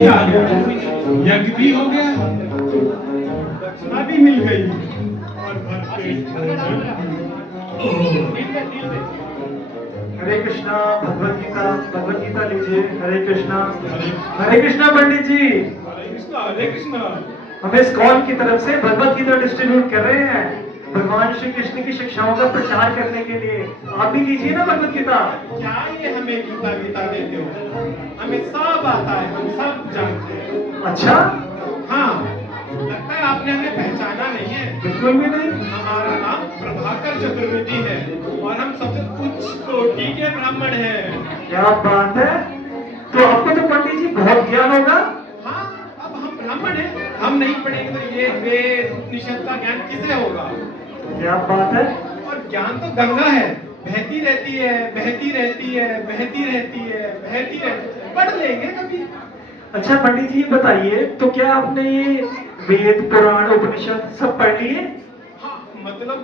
आ गया, यज्ञ भी हो गया, दक्षिणा भी मिल गई और भरपेट भोजन भी। हरे कृष्णा। भगवत गीता लीजिए। हरे कृष्णा। हरे कृष्णा पंडित जी। हरे कृष्णा हरे कृष्णा। हम इस कॉल की तरफ से भगवत गीता डिस्ट्रीब्यूट कर रहे हैं भगवान श्री कृष्ण की शिक्षाओं का प्रचार करने के लिए। आप भी लीजिए ना भगवत गीता। क्या ये हमें गीता गीता देते हो? हमें सब आता है, हम सब जानते हैं। अच्छा। हाँ, लगता है आपने हमें पहचाना नहीं है। बिल्कुल भी नहीं। हमारा नाम प्रभाकर चतुर्वेदी है और हम सबसे उच्च कोटि के ब्राह्मण हैं। क्या बात है। तो आपको तो पंडित जी बहुत ज्ञान होगा। हाँ, अब हम ब्राह्मण हैं, हम नहीं पढ़ेंगे तो ये वेद उपनिषद का ज्ञान किसे होगा? क्या बात है। और ज्ञान तो गंगा है, बहती रहती है, बहती रहती है, बहती रहती है, बहती रहती है। पढ़ लेंगे कभी। अच्छा पंडित जी बताइए, तो क्या आपने ये वेद पुराण उपनिषद सब पढ़ लिए? हाँ, मतलब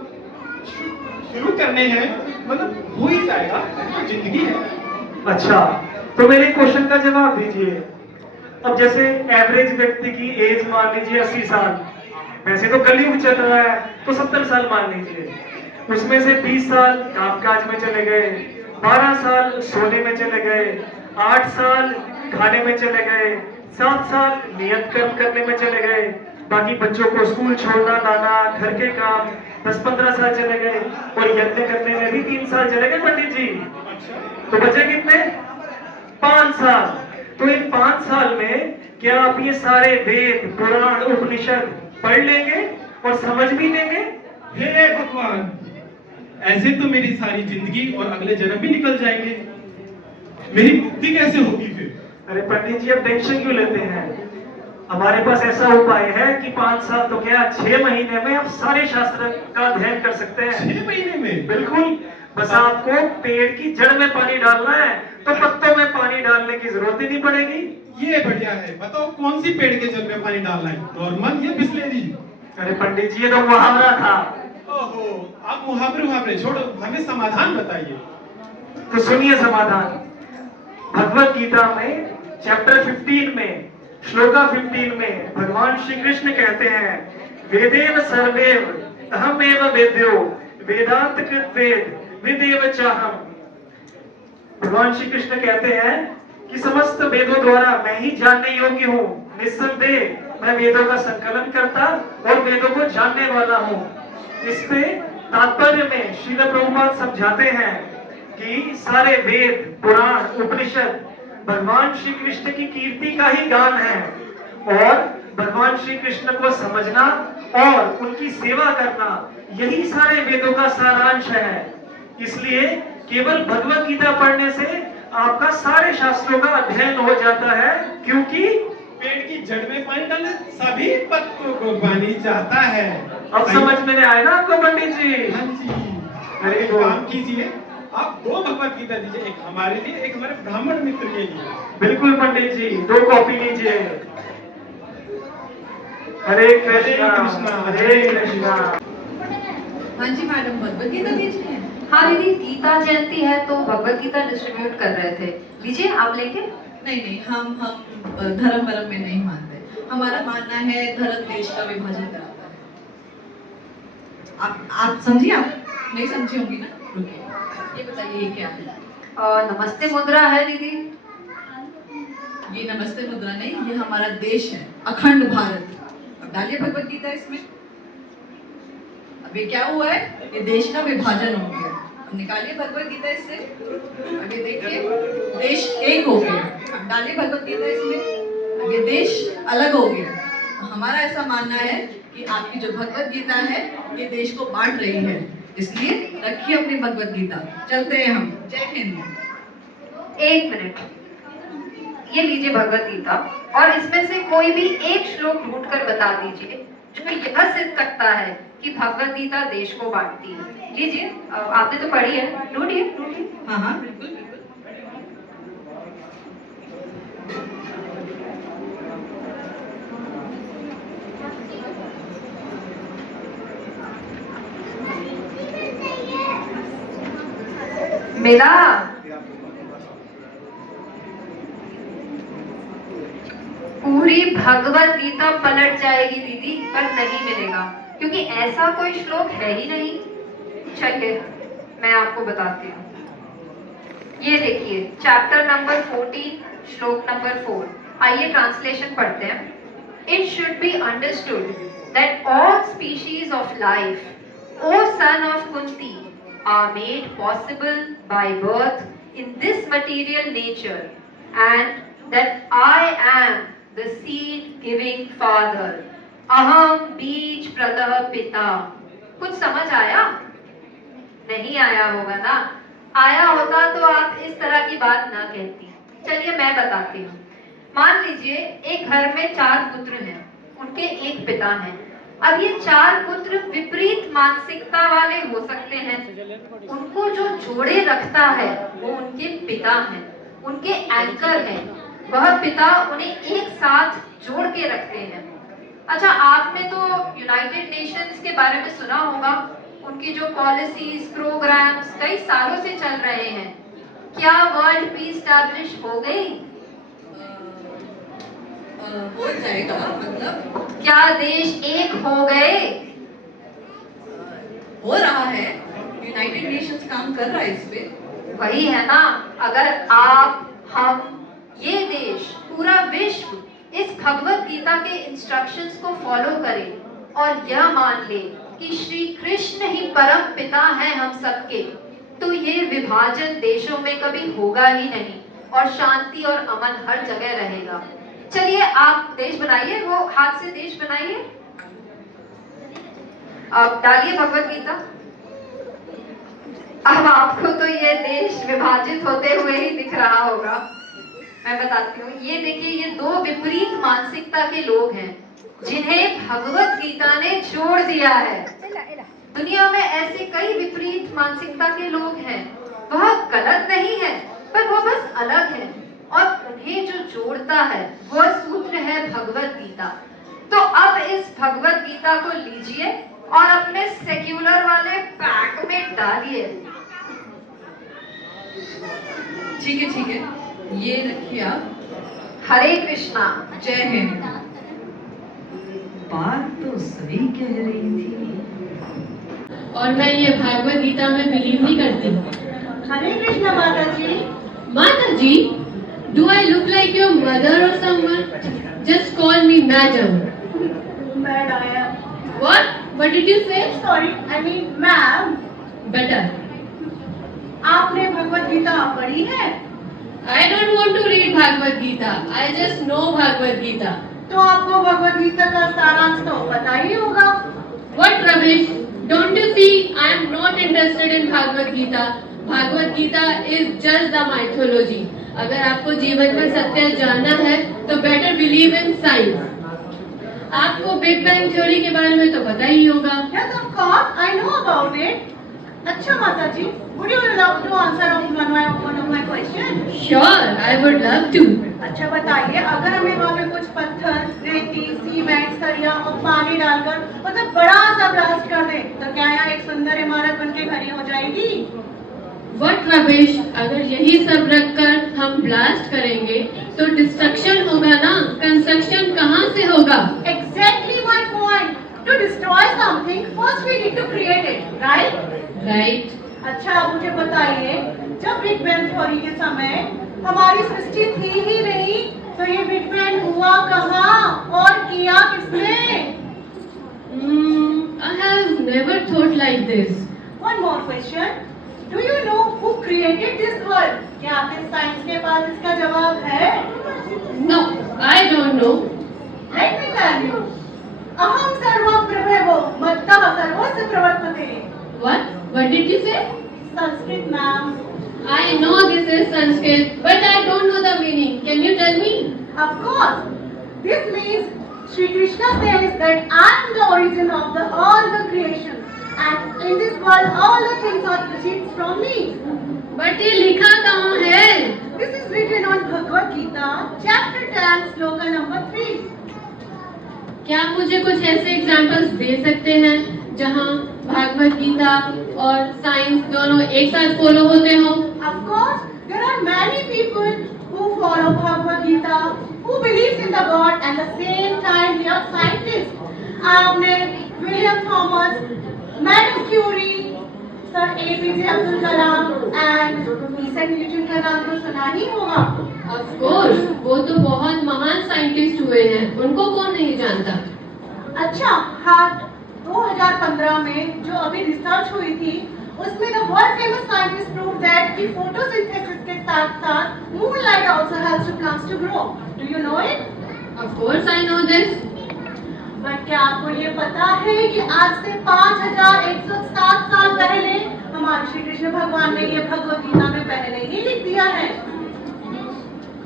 शुरू करने हैं, मतलब हो ही जाएगा, तो जिंदगी है। अच्छा, तो मेरे क्वेश्चन का जवाब दीजिए। अब जैसे एवरेज व्यक्ति की एज मान लीजिए 80 साल, वैसे तो कलयुग चल रहा है तो 70 साल मान लीजिए। उसमें से 20 साल कामकाज में चले गए, 12 साल सोने में चले गए, 8 साल खाने में चले गए, 7 साल नियत कर्म करने में चले गए, बाकी बच्चों को स्कूल छोड़ना लाना, घर के काम 10-15 साल चले गए, और यज्ञ करने में भी 3 साल चले गए पंडित जी। तो बचे कितने? 5 साल। तो इन 5 साल में क्या आप ये सारे वेद पुराण उपनिषद पढ़ लेंगे और समझ भी लेंगे? हे भगवान, ऐसे तो मेरी सारी जिंदगी और अगले जन्म भी निकल जाएंगे। मेरी मुक्ति कैसे होगी फिर? अरे पंडित जी अब टेंशन क्यों लेते हैं? हमारे पास ऐसा उपाय है कि 5 साल तो क्या 6 महीने में आप सारे शास्त्र का अध्ययन कर सकते हैं। 6 महीने में? बिल्कुल। बस आपको पेड़ की जड़ में पानी डालना है, तो पत्तों में पानी डालने की जरूरत ही नहीं पड़ेगी। ये बढ़िया है। बताओ कौन सी पेड़ के जड़ में पानी डालना है, नॉर्मल या बिस्लेरी? अरे पंडित जी ये तो मुहावरा था। ओहो, आप मुहावरे छोड़ो, हमें समाधान बताइए। तो सुनिए समाधान। भगवत गीता में चैप्टर 15 में श्लोका 15 में भगवान श्री कृष्ण कहते हैं, वेदेव सर्वेव अहमेव वेद्यो वेदांत कृत वेद विदेव चाहम। भगवान श्री कृष्ण कहते हैं कि समस्त वेदों द्वारा मैं ही जानने योग्य हूँ। निस्संदेह मैं वेदों का संकलन करता और वेदों को जानने वाला हूँ। इसमें तात्पर्य में श्रील प्रभुपाद समझाते हैं कि सारे वेद पुराण उपनिषद भगवान श्री कृष्ण की कीर्ति का ही गान है, और भगवान श्री कृष्ण को समझना और उनकी सेवा करना यही सारे वेदों का सारांश है। इसलिए केवल भगवत गीता पढ़ने से आपका सारे शास्त्रों का अध्ययन हो जाता है, क्योंकि पेड़ की जड़ में पानी डालने सभी पत्तों को पानी जाता है। अब समझ में आया ना आपको पंडित जी? हाँ जी। अरे एक काम कीजिए, आप 2 भगवत गीता दीजिए, एक हमारे लिए, एक हमारे ब्राह्मण मित्र के लिए। बिल्कुल पंडित जी, 2 कॉपी लीजिए। हरे कृष्णा हरे कृष्णा। हाँ जी मैडम, भगवत गीता दीजिए। हाँ दीदी, गीता जयंती है तो भगवत गीता डिस्ट्रीब्यूट कर रहे थे। लीजिए, आप लेंगे? नहीं नहीं, हम धर्म वर्म में नहीं मानते। हमारा मानना है धर्म देश का विभाजन कराता है। आप समझिए? आप नहीं समझी होंगी ना? रुकिए, ये बताइए ये क्या है? नमस्ते मुद्रा है दीदी। ये नमस्ते मुद्रा नहीं, ये हमारा देश है, अखंड भारत। अब डालिए भगवत गीता इसमें। अब ये क्या हुआ है? ये देश का विभाजन हो गया। अब निकालिए भगवत गीता इससे। अब ये देखिए, देश एक हो गया। अब डालिए भगवत गीता इसमें। अब ये देश अलग हो गया। हमारा ऐसा मानना है कि आपकी जो भगवत गीता है ये देश को बांट रही है, इसलिए रखिए अपनी भगवत गीता। चलते हैं हम। जय हिंद। 1 मिनट, ये लीजिए भगवत गीता, और इसमें से कोई भी एक श्लोक ढूंढ कर बता दीजिए जो यह सिद्ध करता है कि भगवत गीता देश को बांटती है। लीजिए, आपने तो पढ़ी है, ढूंढिए ढूंढिए। हाँ हाँ बिल्कुल बिल्कुल। मिला? पूरी भगवत गीता पलट जाएगी दीदी, पर नहीं मिलेगा, क्योंकि ऐसा कोई श्लोक है ही नहीं। चलिए मैं आपको बताती हूँ। ये देखिए चैप्टर नंबर 14 श्लोक नंबर 4। आइए ट्रांसलेशन पढ़ते हैं। It should be understood that all species of life, O son of Kunti, are made possible by birth in this material nature, and that I am the seed-giving father. Aham beej pradah pita. कुछ समझ आया? नहीं आया होगा ना? आया होता तो आप इस तरह की बात ना कहती। चलिए मैं बताती हूँ। मान लीजिए एक घर में 4 पुत्र हैं, उनके एक पिता हैं। अब ये 4 पुत्र विपरीत मानसिकता वाले हो सकते हैं। उनको जो जोड़े रखता है वो उनके पिता हैं, उनके एंकर हैं। वह पिता उन्हें एक साथ जोड़ के रखते हैं। अच्छा, आपने तो यूनाइटेड नेशंस के बारे में सुना होगा। उनकी जो पॉलिसीज, प्रोग्राम्स कई सालों से चल रहे हैं। क्या वर्ल्ड पीस स्टैब्लिश हो गई? हो जाएगा, मतलब क्या देश एक हो गए? हो रहा है। यूनाइटेड नेशंस काम कर रहा है इस पे। वही है ना, अगर आप, हम, ये देश, पूरा विश्व इस भगवत गीता के इंस्ट्रक्शंस को फॉलो करें और यह मान ले कि श्री कृष्ण ही परम पिता हैं हम सबके, तो ये विभाजन देशों में कभी होगा ही नहीं और शांति और अमन हर जगह रहेगा। चलिए आप देश बनाइए, वो हाथ से देश बनाइए। अब डालिए भगवत गीता। अब आपको तो ये देश विभाजित होते हुए ही दिख रहा होगा। मैं बताती हूँ। ये देखिए, ये 2 विपरीत मानसिकता के लोग हैं जिन्हें भगवत गीता ने जोड़ दिया है। दुनिया में ऐसे कई विपरीत मानसिकता के लोग हैं। वह गलत नहीं है, पर वो बस अलग है, और उन्हें जो जोड़ता है वह सूत्र है भगवत गीता। तो अब इस भगवत गीता को लीजिए और अपने सेक्युलर वाले पैक में डालिए। ठीक है, ठीक है, ये रखिए आप। हरे कृष्णा। जय हिंद। बात तो सही कह रही थी। और मैं ये भागवत गीता में बिलीव नहीं करती। हरे कृष्णा माता जी। माता जी, do I look like your mother or someone? Just call me madam. Madam. What? What did you say? Sorry, I mean ma'am. Better. आपने भगवत गीता पढ़ी है? I don't want to read Bhagavad Gita. I just know Bhagavad Gita. तो आपको भगवत गीता का सारांश तो पता ही होगा। What rubbish! Don't you see? I am not interested in Bhagavad Gita. Bhagavad Gita is just the mythology. अगर आपको जीवन का सत्य जानना है तो बेटर बिलीव इन साइंस। आपको बिग बैंग थ्योरी के बारे में तो पता ही होगा। Yes, of course, I know about it. अच्छा माता जी, would you love to answer one of my questions? Sure, I would love to. अच्छा बताइए, अगर हमें वहाँ पे कुछ पत्थर, रेती, सीमेंट, सरिया और पानी डालकर मतलब बड़ा सा ब्लास्ट कर दे, तो क्या यहाँ एक सुंदर इमारत बनके खड़ी हो जाएगी? What rubbish! अगर यही सब रखकर हम ब्लास्ट करेंगे तो डिस्ट्रक्शन होगा ना, कंस्ट्रक्शन कहाँ से होगा? Exactly my point. To destroy something, first we need to create it, right? Right. अच्छा आप मुझे बताइए, जब बिग बैंग थ्योरी के समय हमारी सृष्टि थी ही नहीं, तो ये बिग बैंग हुआ कहाँ और किया किसने? I have never thought like this. One more question. Do you know who created this world? क्या आपके साइंस के पास इसका जवाब है? No, I don't know. Let me tell you. अहम सर्वं प्रभवो मत्तः सर्वस्य प्रवर्तते. What? What did you say? Sanskrit ma'am. I know this is Sanskrit, but I don't know the meaning. Can you tell me? Of course. This means Shri Krishna says that I am the origin of all the creation, and in this world all the things are proceeds from me. But ये लिखा कहाँ है? This is written on Bhagavad Gita, chapter 10, sloka number 3. क्या आप मुझे कुछ ऐसे examples दे सकते हैं जहाँ भागवत गीता और साइंस दोनों एक साथ फॉलो होते हो? Of course, there are many people who follow Bhagavad Gita, who believes in the God at the same time they are scientists. आपने William Thomas, madam Curie, sir APJ Abdul Kalam and Isaac Newton का नाम तो सुना ही होगा। Of course, वो तो बहुत महान साइंटिस्ट हुए हैं, उनको कौन नहीं जानता। अच्छा हाँ, 2015 में जो अभी रिसर्च हुई थी उसमें the world famous scientist prove that कि फोटोसिंथेसिस के साथ moonlight also helps to plants to grow. Do you know it? Of course I know this. But क्या आपको ये पता है कि आज से 5107 साल पहले हमारे श्री कृष्ण भगवान ने ये भगवत गीता में पहले ही लिख दिया है।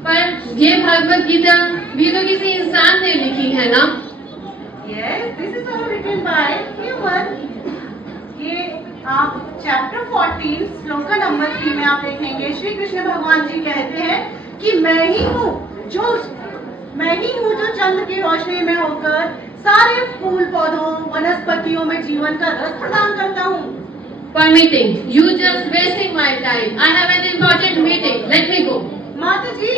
पर ये भगवत गीता भी तो किसी इंसान ने लिखी है ना। Yes, this is all written by human. ये आप चैप्टर 14 श्लोक नंबर 3 में आप देखेंगे श्री कृष्ण भगवान जी कहते हैं कि मैं ही हूँ जो चंद्र की रोशनी में होकर सारे फूल पौधों वनस्पतियों में जीवन का रस प्रदान करता हूँ। Permitting, you just wasting my time. I have an important meeting. Let me go. माता जी,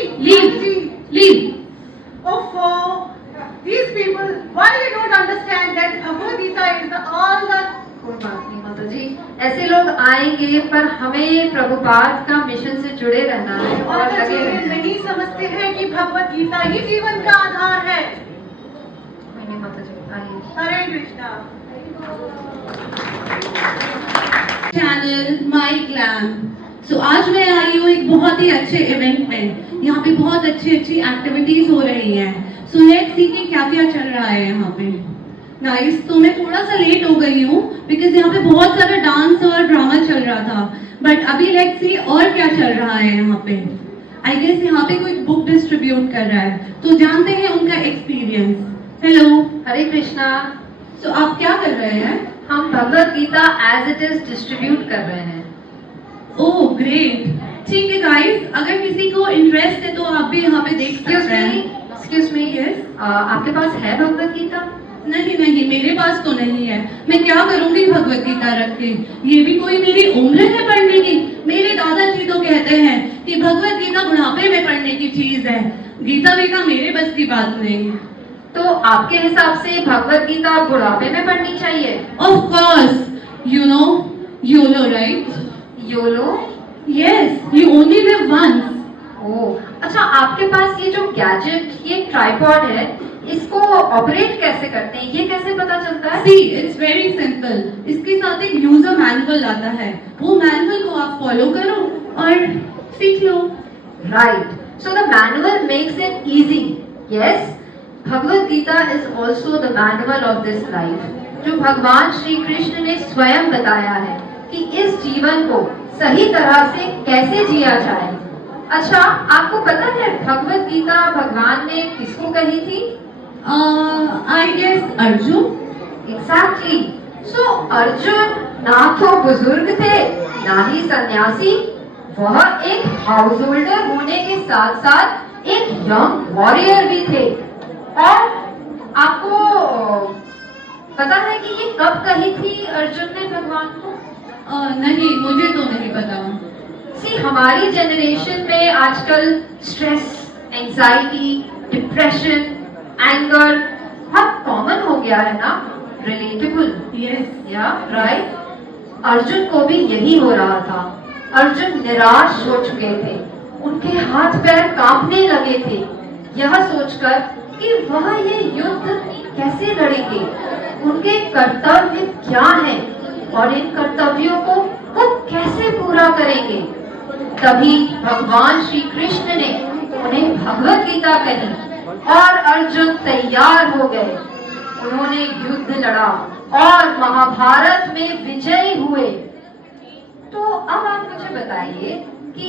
Leave. Oh, these people, why they don't understand that Bhagavad Gita is all the कोई बात नहीं माता जी, ऐसे लोग आएंगे पर हमें प्रभुपाद का मिशन से जुड़े रहना है और माता जी लगे नहीं समझते हैं कि भगवत गीता ही जीवन का आधार है। नहीं माता जी, आइए। Hare Krishna. Channel my glam. So आज मैं आई हूँ एक बहुत ही अच्छे इवेंट में। यहाँ पे बहुत अच्छी एक्टिविटीज हो रही हैं। सो लेट्स सी कि क्या क्या चल रहा है यहाँ पे। गाइस, तो मैं थोड़ा सा लेट हो गई हूँ बिकॉज यहाँ पे बहुत सारा डांस और ड्रामा चल रहा था। बट अभी लेट्स सी और क्या चल रहा है यहाँ पे। आई गेस यहाँ पे कोई बुक डिस्ट्रीब्यूट कर रहा है, तो जानते हैं उनका experience. Hello, Hare Krishna. So आप क्या कर रहे हैं? हम Bhagavad Gita as it is distribute कर रहे हैं। ओह ग्रेट, ठीक है गाइस, अगर किसी को इंटरेस्ट है तो आप भी यहाँ पे देख सकते हैं। एक्सक्यूज मी, यस, आपके पास है भगवत गीता? नहीं, मेरे पास तो नहीं है। मैं क्या करूंगी भगवत गीता रख के? ये भी कोई मेरी उम्र है पढ़ने की? मेरे दादाजी तो कहते हैं कि भगवत गीता बुढ़ापे में पढ़ने की चीज है। गीता वीता मेरे बस की बात नहीं। तो आपके हिसाब से भगवत गीता बुढ़ापे में पढ़नी चाहिए? Of course, you know YOLO right? YOLO? Yes, you only live once. Oh, अच्छा, आपके पास ये जो गैजेट, ये ट्राइपॉड है, इसको ऑपरेट कैसे करते हैं? ये कैसे पता चलता है? सी, इट्स वेरी सिंपल। इसके साथ एक यूजर मैनुअल आता है, वो मैनुअल को आप फॉलो करो और सीख लो। Right, so the manual makes it easy. Yes, Bhagavad Gita is also the manual of this life, जो भगवान श्री कृष्ण ने स्वयं बताया है कि इस जीवन को सही तरह से कैसे जिया जाए। अच्छा, आपको पता है भगवत गीता भगवान ने किसको कही थी? I guess Arjun. Exactly. So Arjun ना तो बुजुर्ग थे ना ही सन्यासी, वह एक हाउस होल्डर होने के साथ साथ एक यंग वॉरियर भी थे। और आपको पता है कि ये कब कही थी अर्जुन ने भगवान को? नहीं, मुझे तो नहीं पता। सी, हमारी जनरेशन में आजकल स्ट्रेस, एंजाइटी, डिप्रेशन, एंगर बहुत कॉमन हो गया है ना, रिलेटेबल। यस, या राइट। अर्जुन को भी यही हो रहा था। अर्जुन निराश हो चुके थे, उनके हाथ पैर कांपने लगे थे, यह सोचकर कि वह ये युद्ध कैसे लड़ेंगे, उनके कर्तव्य क्या हैं और इन कर्तव्यों को वो कैसे पूरा करेंगे। तभी भगवान श्री कृष्ण ने उन्हें भगवत गीता कही और अर्जुन तैयार हो गए। उन्होंने युद्ध लड़ा और महाभारत में विजयी हुए। तो अब आप मुझे बताइए कि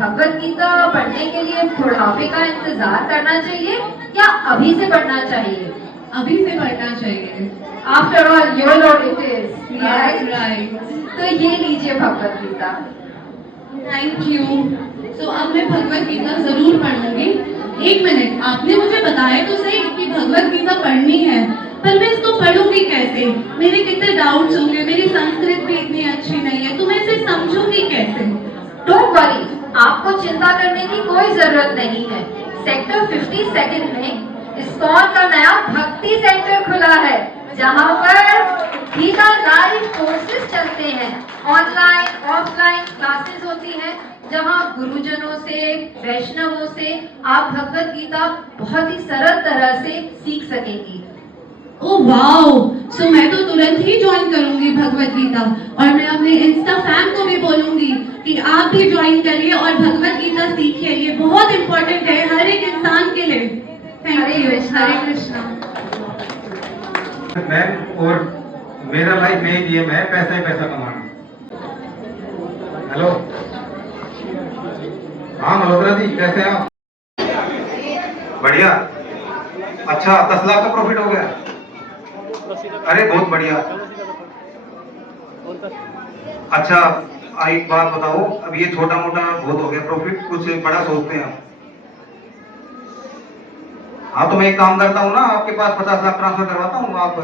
भगवत गीता पढ़ने के लिए बुढ़ापे का इंतजार करना चाहिए या अभी से पढ़ना चाहिए? अभी से पढ़ना चाहिए। After all YOLO it is, right. तो ये लीजिए Bhagavad Gita. Thank you. So अब मैं भगवत गीता जरूर पढ़ूंगी। एक मिनट, आपने मुझे बताया तो सही कि भगवत गीता पढ़नी है, पर मैं इसको पढ़ूंगी कैसे? मेरे कितने डाउट्स होंगे, मेरी संस्कृत भी इतनी अच्छी नहीं है, तो मैं इसे समझूंगी कैसे? डोंट वरी, आपको चिंता करने की कोई जरूरत नहीं है। सेक्टर 52 में इस्कॉन का नया भक्ति सेंटर खुला है, जहां पर गीता लाइव कोर्सेज चलते हैं। ऑनलाइन ऑफलाइन क्लासेस होती हैं, जहां गुरुजनों से, वैष्णवों से आप भगवत गीता बहुत ही सरल तरह से सीख सकेंगी। ओह वाओ, सो मैं तो तुरंत ही ज्वाइन करूंगी भगवत गीता, और मैं अपने इंस्टा फैन को भी बोलूंगी कि आप भी ज्वाइन करिए और भगवत गीता सीखिए। ये बहुत इंपॉर्टेंट है हर एक इंसान के लिए। Thank you. Hare Krishna. Ma'am, और मेरा लाइफ में ये है पैसा ही पैसा कमाना। हेलो, हाँ मल्होत्रा जी, कैसे हैं आप? बढ़िया। अच्छा, 10 लाख का प्रॉफिट हो गया? अरे बहुत बढ़िया। अच्छा, एक बात बताओ, अब ये छोटा मोटा बहुत हो गया प्रॉफिट, कुछ बड़ा सोचते हैं आप? हाँ, तो मैं एक काम करता हूँ ना, आपके पास 50 लाख ट्रांसफर करवाता हूँ, आप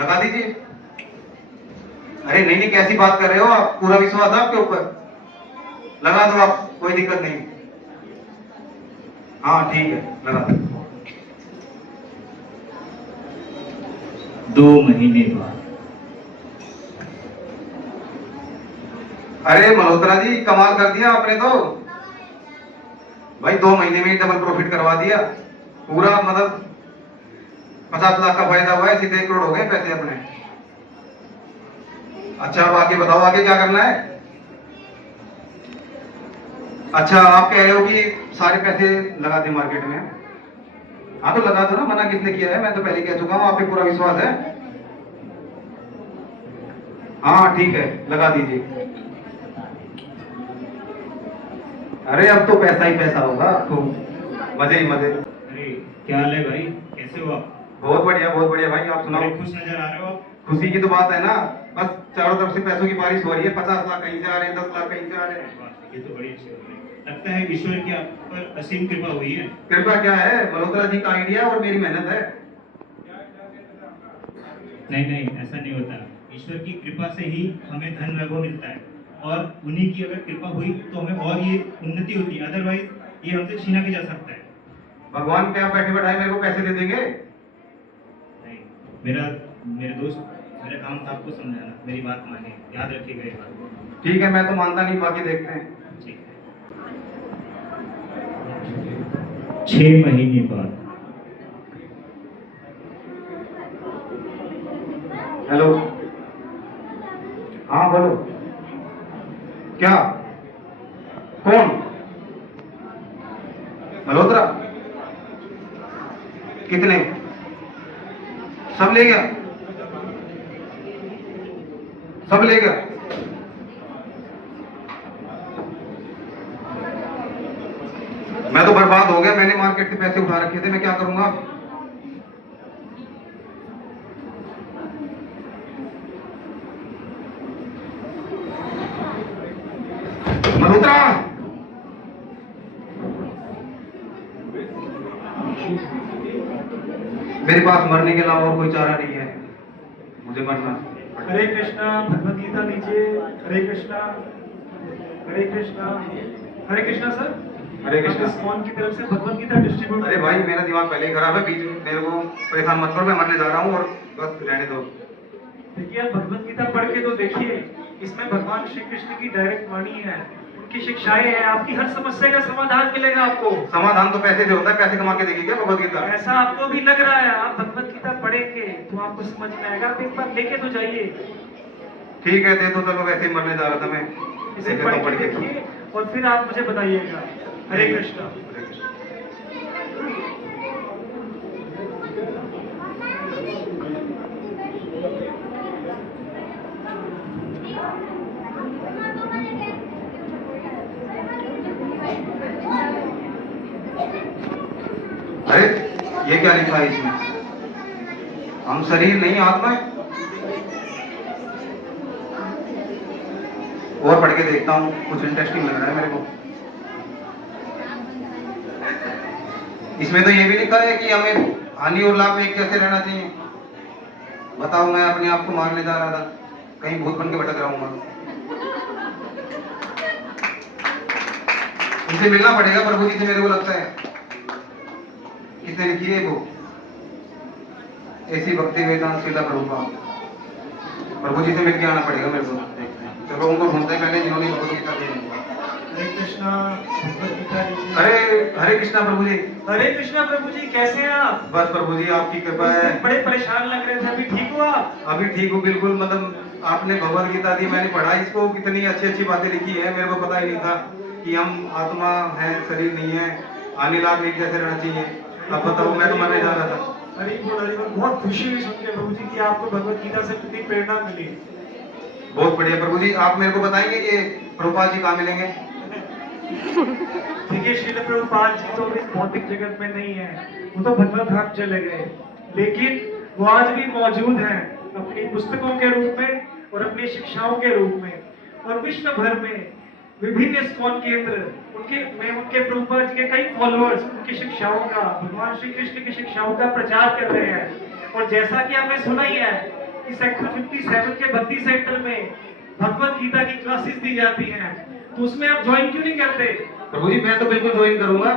लगा दीजिए। अरे नहीं नहीं, कैसी बात कर रहे हो आप? पूरा विश्वास है आपके ऊपर, लगा दो आप, कोई दिक्कत नहीं। हाँ ठीक है, लगा दो। 2 महीने बाद। अरे मल्होत्रा जी, कमाल कर दिया आपने तो भाई, 2 महीने में ही डबल प्रॉफिट करवा दिया पूरा। मतलब 50 लाख का फायदा हुआ है, सीधे 1 करोड़ हो गए पैसे अपने। अच्छा, अब आगे बताओ, आगे क्या करना है? अच्छा, आप कह रहे हो कि सारे पैसे लगा दे मार्केट में? हाँ तो लगा दो ना, मना किसने किया है? मैं तो पहले कह चुका हूँ, आप पे पूरा विश्वास है। हाँ ठीक है, लगा दीजिए। अरे अब तो पैसा ही पैसा होगा, तो मजे ही मजे। अरे क्या हाल है भाई, कैसे हो आप? बहुत बढ़िया बहुत बढ़िया भाई, आप सुनाओ। बड़े खुश नजर आ रहे हो आप। खुशी की तो बात है ना, बस चारों तरफ से पैसों की बारिश हो रही है। 50 लाख कहीं से आ रहे हैं, 10 लाख कहीं से आ रहे हैं। वाह, ये तो बड़ी अच्छी बात है। लगता है ईश्वर की आप पर असीम कृपा हुई है। कृपा क्या है, मल्होत्रा जी का आइडिया और मेरी मेहनत है। नहीं नहीं, ऐसा नहीं होता। ईश्वर की कृपा से ही हमें धन वैभव मिलता है, और उन्हीं की अगर कृपा हुई तो हमें और ये उन्नति होती है, अदरवाइज ये हमसे छीना भी जा सकता है। भगवान क्या बैठे बैठाए मेरे को पैसे दे देंगे? नहीं, मेरे दोस्त, मेरा काम था आपको समझाना, मेरी बात मानिए, याद रखिएगा ये बात। ठीक है, मैं तो मानता नहीं, बाकी देखते हैं। ठीक है। 6 महीने बाद। हेलो, हाँ बोलो। क्या? कौन? मल्होत्रा? कितने? सब ले गया? सब ले गया? मैं तो बर्बाद हो गया, मैंने मार्केट से पैसे उठा रखे थे, मैं क्या करूंगा अब? मल्होत्रा, मेरे पास मरने के अलावा और कोई चारा नहीं है, मुझे मरना। हरे कृष्णा, भगवत गीता लीजिए। हरे कृष्णा, हरे कृष्णा, हरे कृष्णा सर। हरे कृष्णा। इस्कॉन की तरफ से भगवत गीता डिस्ट्रीब्यूट। अरे भाई, मेरा दिमाग पहले ही खराब है, बीच में मेरे को परेशान मत करो, मैं मरने जा रहा हूँ, और बस रहने दो। देखिए, आप भगवत गीता पढ़ के तो देखिए, इसमें भगवान श्री कृष्ण की डायरेक्ट वाणी है, उनकी शिक्षाएं हैं, आपकी हर समस्या का समाधान मिलेगा आपको। समाधान तो पैसे से होता है, पैसे कमा के देगी क्या भगवत गीता? ऐसा आपको भी लग रहा है? आप भगवत गीता पढ़ेंगे तो आपको समझ में आएगा, आप एक बार लेके तो जाइए। ठीक है, दे दो, चलो, वैसे ही मरने जा रहा था मैं, इसे पढ़ के देखिए और फिर आप मुझे बताइएगा। हरे कृष्णा। अरे ये क्या लिखा है इसमें? हम शरीर नहीं, आत्मा है। और पढ़ के देखता हूँ, कुछ इंटरेस्टिंग लग रहा है मेरे को। इसमें तो ये भी लिखा है कि हमें हानि और लाभ में एक जैसे रहना चाहिए। बताओ, मैं अपने आप को मारने जा रहा था, कहीं भूत बन के भटक रहूंगा। उनसे मिलना पड़ेगा प्रभु जी से, मेरे को लगता है। किसने लिखी है वो? ऐसी भक्ति वेदांत शिला प्रभुपाद। प्रभु जी से मिलके आना पड़ेगा मेरे को। चलो उनको ढूंढते हैं पहले जिन्होंने भगवत गीता दी है। हरे कृष्णा भगवत गीता जी। हरे कृष्णा प्रभु जी। हरे कृष्णा प्रभु जी, कैसे हैं आप? बस प्रभु जी आपकी कृपा है। बड़े परेशान लग रहे थे, अभी ठीक हो आप? अभी ठीक हूँ बिल्कुल। मतलब आपने भगवत गीता दी, मैंने पढ़ा इसको, कितनी अच्छी अच्छी बातें लिखी है। मेरे को पता ही नहीं था कि हम आत्मा है, शरीर नहीं है, अनिल आदमी कैसे रहना चाहिए। अब बताओ, मैं तो मरने जा रहा था। हरि बोल हरि बोल। बहुत खुशी हुई सुन के प्रभु जी कि आपको भगवत गीता से कितनी प्रेरणा मिली। बहुत बढ़िया प्रभु जी। आप मेरे को बताएंगे ये प्रभुपाद जी कहाँ मिलेंगे? देखिए श्रील प्रभुपाद जी तो इस भौतिक जगत में नहीं है, वो तो भगवत धाम चले गए, लेकिन वो आज भी मौजूद हैं अपनी पुस्तकों के रूप में और अपनी शिक्षाओं के रूप में, और विश्व भर में विभिन्न इस्कॉन केंद्र उनके प्रभुपाद जी के कई फॉलोअर्स उनकी शिक्षाओं का, भगवान श्री कृष्ण की शिक्षाओं का प्रचार कर रहे हैं। और जैसा कि आपने सुना ही है कि सेक्टर 57 के भक्ति सेंटर में भगवत गीता की क्लासेस दी जाती हैं, तो उसमें आप ज्वाइन क्यों नहीं करते? प्रभु जी मैं तो बिल्कुल ज्वाइन करूंगा,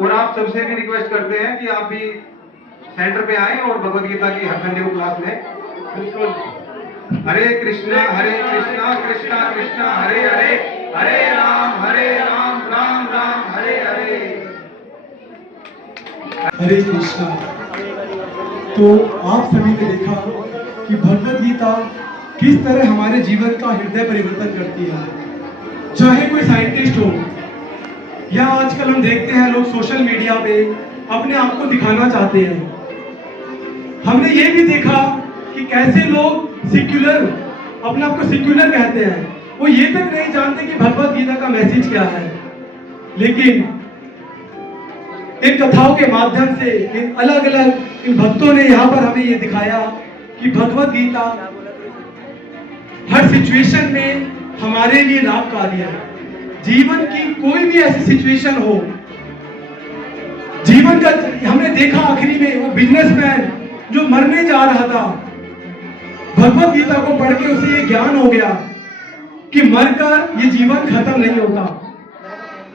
और आप सबसे भी रिक्वेस्ट करते हैं कि आप भी सेंटर पे आए और भगवत गीता की हर संडे को क्लास लें। बिल्कुल। हरे कृष्णा कृष्णा कृष्णा हरे हरे, हरे राम राम राम हरे हरे। हरे कृष्णा। तो आप सभी ने देखा कि भगवत गीता किस तरह हमारे जीवन का हृदय परिवर्तन करती है। चाहे कोई साइंटिस्ट हो, या आजकल हम देखते हैं लोग सोशल मीडिया पे अपने आप को दिखाना चाहते हैं। हमने ये भी देखा कि कैसे लोग सेक्युलर, अपने आप को सेक्युलर कहते हैं, वो ये तक नहीं जानते कि भगवत गीता का मैसेज क्या है। लेकिन इन कथाओं के माध्यम से इन अलग अलग इन भक्तों ने यहाँ पर हमें ये दिखाया कि भगवत गीता हर सिचुएशन में हमारे लिए लाभकारी है। जीवन की कोई भी ऐसी सिचुएशन हो, जीवन का, हमने देखा आखिरी में वो बिजनेसमैन जो मरने जा रहा था, भगवत गीता को पढ़ के उसे ये ज्ञान हो गया कि मरकर ये जीवन खत्म नहीं होता।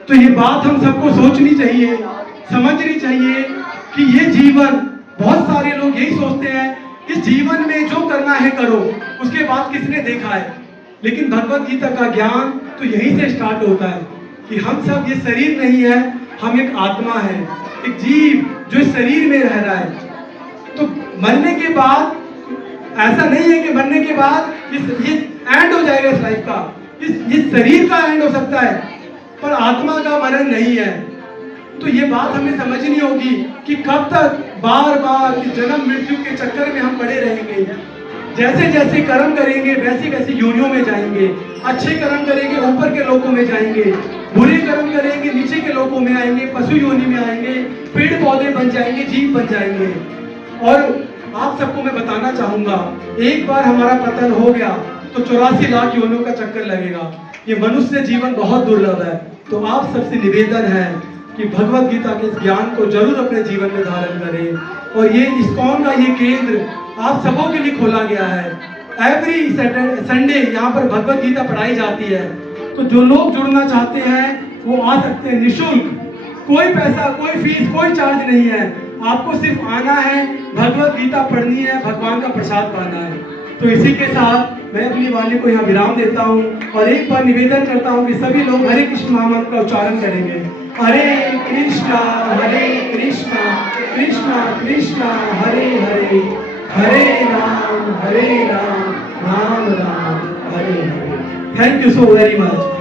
तो ये बात हम सबको सोचनी चाहिए, समझनी चाहिए कि ये जीवन, बहुत सारे लोग यही सोचते हैं इस जीवन में जो करना है करो, उसके बाद किसने देखा है। लेकिन भगवत गीता का ज्ञान तो यहीं से स्टार्ट होता है कि हम सब ये शरीर नहीं है, हम एक आत्मा है, एक जीव जो इस शरीर में रह रहा है। तो मरने के बाद ऐसा नहीं है कि मरने के बाद ये एंड हो जाएगा इस लाइफ का, इस शरीर का एंड हो सकता है, पर आत्मा का मरण नहीं है। तो ये बात हमें समझनी होगी कि कब तक बार बार इस जन्म मृत्यु के चक्कर में हम पड़े रहेंगे। जैसे जैसे कर्म करेंगे वैसे वैसे योनियों में जाएंगे। अच्छे कर्म करेंगे ऊपर के लोकों में जाएंगे, बुरे कर्म करेंगे नीचे के लोकों में आएंगे, पशु योनि में आएंगे, पेड़ पौधे बन जाएंगे, जीव बन जाएंगे। और आप सबको मैं बताना चाहूंगा, एक बार हमारा पतन हो गया तो 84 लाख योनियों का चक्कर लगेगा। ये मनुष्य जीवन बहुत दुर्लभ है। तो आप सबसे निवेदन है कि भगवत गीता के इस ज्ञान को जरूर अपने जीवन में धारण करें। और ये इस्कॉन का ये केंद्र आप सबों के लिए खोला गया है। एवरी संडे यहाँ पर भगवत गीता पढ़ाई जाती है। तो जो लोग जुड़ना चाहते हैं वो आ सकते हैं निःशुल्क, कोई पैसा, कोई फीस, कोई चार्ज नहीं है। आपको सिर्फ आना है, भगवत गीता पढ़नी है, भगवान का प्रसाद पाना है। तो इसी के साथ मैं अपनी वाणी को यहाँ विराम देता हूँ और एक बार निवेदन करता हूँ कि सभी लोग हरे कृष्ण महामंत्र का उच्चारण करेंगे। Hare Krishna Krishna Krishna Hare Hare, Hare Ram Ram Ram Hare Hare. Thank you so very much.